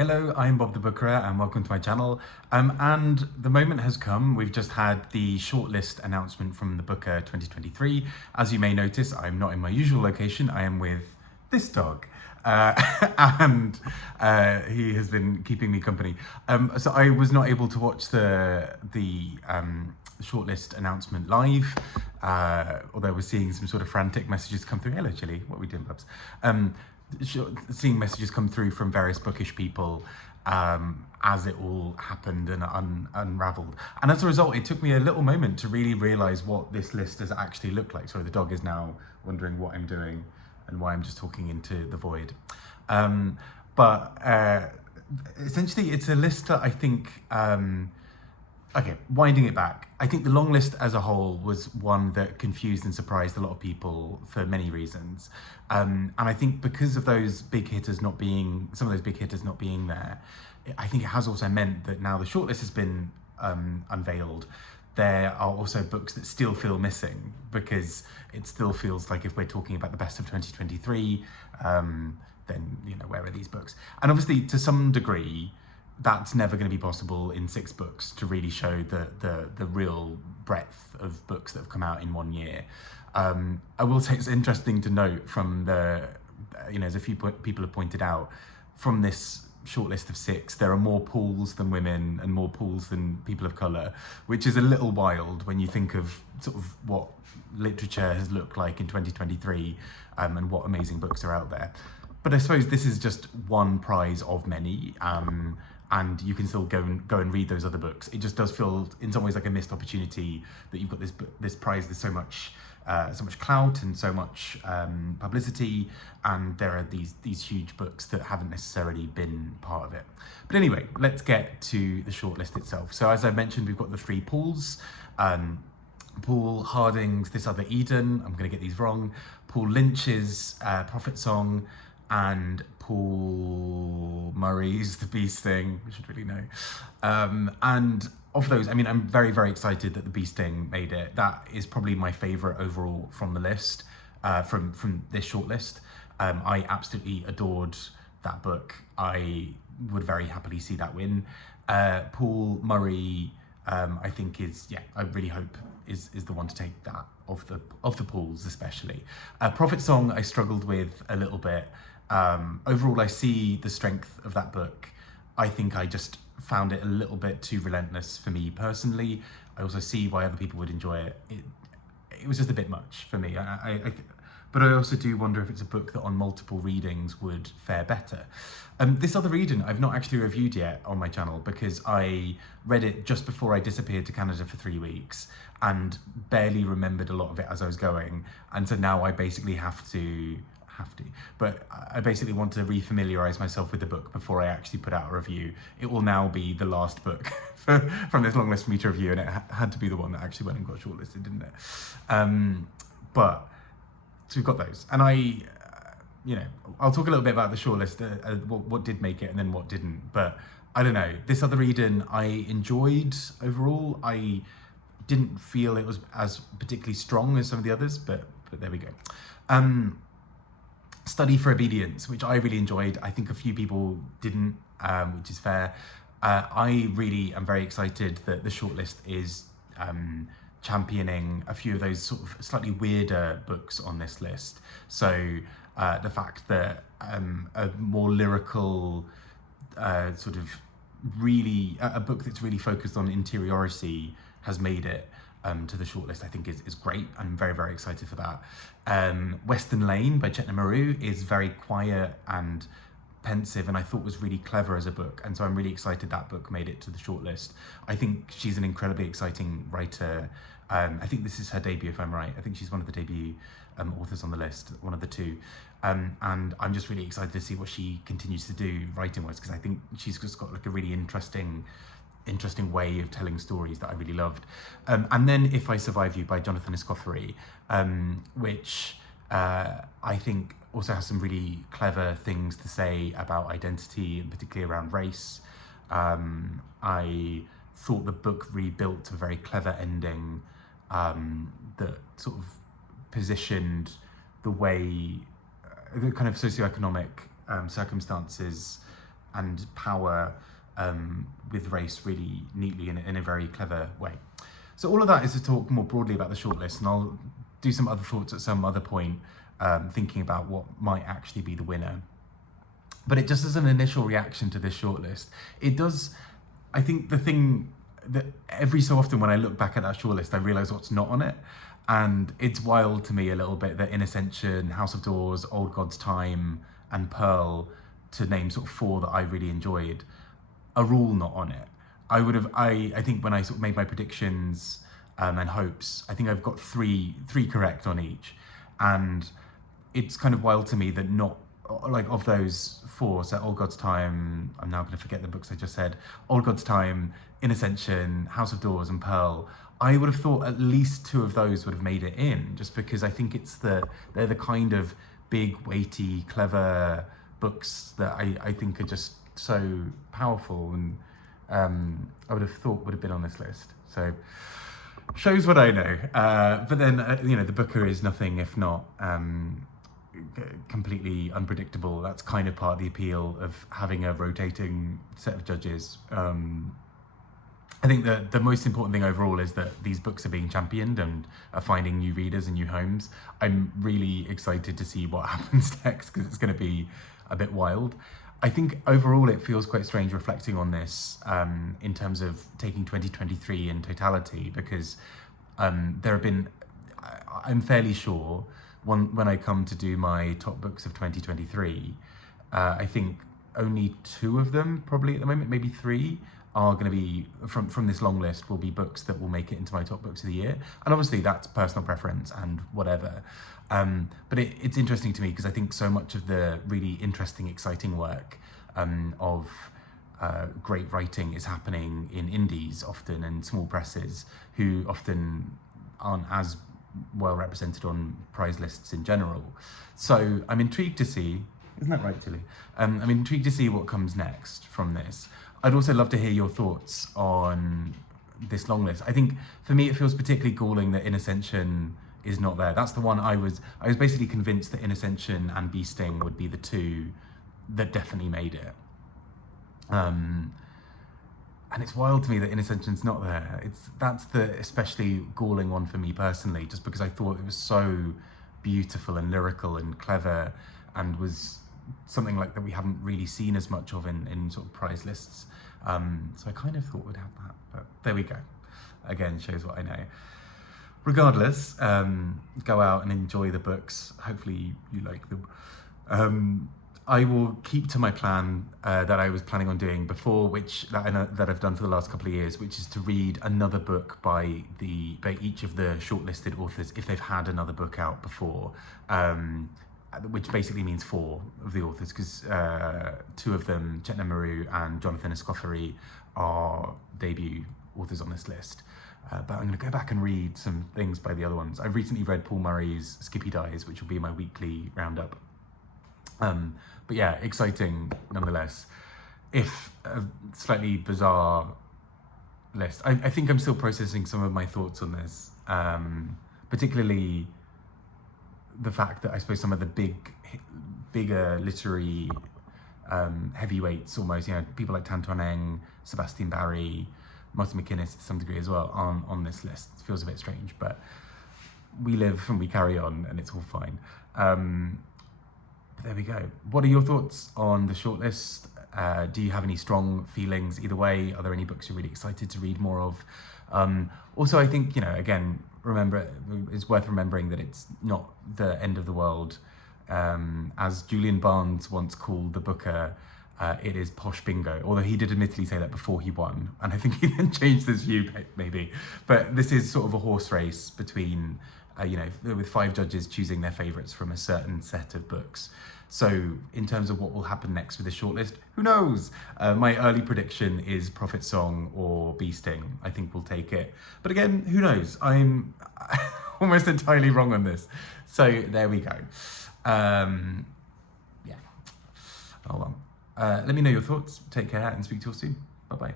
Hello, I'm Bob the Booker and welcome to my channel. And the moment has come. We've just had the shortlist announcement from the Booker 2023. As you may notice, I'm not in my usual location. I am with this dog. And he has been keeping me company. So I was not able to watch the shortlist announcement live, although we're seeing some sort of frantic messages come through. Hello, Chili. What are we doing, Bubs? Seeing messages come through from various bookish people as it all happened and unraveled. And as a result, it took me a little moment to really realise what this list does actually look like. Sorry, the dog is now wondering what I'm doing and why I'm just talking into the void. But essentially, it's a list that I think... Okay, winding it back, I think the long list as a whole was one that confused and surprised a lot of people for many reasons. And I think because of those big hitters not being, some of those big hitters not being there, I think it has also meant that now the shortlist has been unveiled, there are also books that still feel missing, because it still feels like if we're talking about the best of 2023, then, you know, where are these books? And obviously, to some degree, that's never going to be possible in 6 books to really show the real breadth of books that have come out in 1 year. I will say it's interesting to note from the, as a few people have pointed out, from this shortlist of 6, there are more Pauls than women and more Pauls than people of colour, which is a little wild when you think of sort of what literature has looked like in 2023 and what amazing books are out there. But I suppose this is just one prize of many. And you can still go and read those other books. It just does feel, in some ways, like a missed opportunity that you've got this prize. There's so much clout and so much publicity, and there are these huge books that haven't necessarily been part of it. But anyway, let's get to the shortlist itself. So as I mentioned, we've got the 3 Pauls. Paul Harding's This Other Eden. I'm going to get these wrong. Paul Lynch's Prophet Song, and Paul Murray's The Bee Sting. We should really know. And of those, I mean, I'm very, very excited that The Bee Sting made it. That is probably my favourite overall from the list, from this shortlist. I absolutely adored that book. I would very happily see that win. Paul Murray, I think I really hope is the one to take that of the Pauls especially. Prophet Song I struggled with a little bit. Overall, I see the strength of that book. I think I just found it a little bit too relentless for me personally. I also see why other people would enjoy it. It was just a bit much for me. But I also do wonder if it's a book that on multiple readings would fare better. This Other Eden, I've not actually reviewed yet on my channel because I read it just before I disappeared to Canada for 3 weeks and barely remembered a lot of it as I was going. And so now I basically but I basically want to refamiliarize myself with the book before I actually put out a review. It will now be the last book from this long list for me to review, and it had to be the one that actually went and got shortlisted, didn't it? So we've got those, and I'll talk a little bit about the shortlist, what did make it and then what didn't. But I don't know, This Other Eden I enjoyed overall. I didn't feel it was as particularly strong as some of the others, but there we go. Study for Obedience, which I really enjoyed. I think a few people didn't, which is fair. I really am very excited that the shortlist is championing a few of those sort of slightly weirder books on this list. So the fact that a more lyrical sort of really, a book that's really focused on interiority has made it to the shortlist, I think is great. I'm very, very excited for that. Western Lane by Chetna Maroo is very quiet and pensive, and I thought was really clever as a book, and so I'm really excited that book made it to the shortlist. I think she's an incredibly exciting writer. I think this is her debut, if I'm right. I think she's one of the debut authors on the list, one of the 2. And I'm just really excited to see what she continues to do writing-wise, because I think she's just got like a really interesting way of telling stories that I really loved. And then If I Survive You by Jonathan Escoffery, which I think also has some really clever things to say about identity, and particularly around race. I thought the book really built a very clever ending that sort of positioned the way, the kind of socioeconomic circumstances and power with race really neatly in a very clever way. So all of that is to talk more broadly about the shortlist, and I'll do some other thoughts at some other point, thinking about what might actually be the winner. But it just as an initial reaction to this shortlist, it does, I think the thing that every so often when I look back at that shortlist, I realise what's not on it. And it's wild to me a little bit that In Ascension, House of Doors, Old God's Time, and Pearl, to name sort of 4 that I really enjoyed, are all not on it. I think when I sort of made my predictions and hopes, I think I've got three correct on each. And it's kind of wild to me that not, like, of those 4, so Old God's Time, I'm now going to forget the books I just said, Old God's Time, In Ascension, House of Doors, and Pearl, I would have thought at least 2 of those would have made it in, just because I think they're the kind of big, weighty, clever books that I think are just so powerful, and I would have thought would have been on this list. So shows what I know. But then, the Booker is nothing if not completely unpredictable. That's kind of part of the appeal of having a rotating set of judges. I think that the most important thing overall is that these books are being championed and are finding new readers and new homes. I'm really excited to see what happens next, because it's going to be a bit wild. I think overall it feels quite strange reflecting on this in terms of taking 2023 in totality, because there have been, I'm fairly sure, when I come to do my top books of 2023, I think only 2 of them probably at the moment, maybe 3, are going to be, from this long list, will be books that will make it into my top books of the year. And obviously that's personal preference and whatever. But it's interesting to me because I think so much of the really interesting, exciting work of great writing is happening in indies often, and small presses who often aren't as well represented on prize lists in general. So I'm intrigued to see, isn't that right, Tilly? I'm intrigued to see what comes next from this. I'd also love to hear your thoughts on this long list. I think for me it feels particularly galling that In Ascension is not there. That's the one I was basically convinced that In Ascension and Bee Sting would be the 2 that definitely made it. And it's wild to me that In Ascension's not there. That's the especially galling one for me personally, just because I thought it was so beautiful and lyrical and clever, and was something like that we haven't really seen as much of in sort of prize lists. So I kind of thought we'd have that, but there we go. Again, shows what I know. Regardless, go out and enjoy the books. Hopefully you like them. I will keep to my plan that I was planning on doing before, that I've done for the last couple of years, which is to read another book by each of the shortlisted authors if they've had another book out before. Which basically means 4 of the authors, because 2 of them, Chetna, Maroo and Jonathan Escoffery, are debut authors on this list. But I'm going to go back and read some things by the other ones. I've recently read Paul Murray's Skippy Dies, which will be my weekly roundup. But yeah, exciting nonetheless. If a slightly bizarre list. I think I'm still processing some of my thoughts on this, particularly the fact that I suppose some of the bigger literary heavyweights almost, people like Tan Tuan Eng, Sebastian Barry, Martin McInnes to some degree as well on this list. It feels a bit strange, but we live and we carry on and it's all fine. But there we go. What are your thoughts on the shortlist? Do you have any strong feelings either way? Are there any books you're really excited to read more of? Also, I think, again, it's worth remembering that it's not the end of the world. As Julian Barnes once called the Booker, it is posh bingo, although he did admittedly say that before he won, and I think he then changed his view maybe. But this is sort of a horse race between, with 5 judges choosing their favourites from a certain set of books. So in terms of what will happen next with the shortlist, who knows? My early prediction is Prophet Song or Bee Sting. I think we'll take it. But again, who knows? I'm almost entirely wrong on this. So there we go. Yeah. Oh well. Let me know your thoughts. Take care and speak to you all soon. Bye-bye.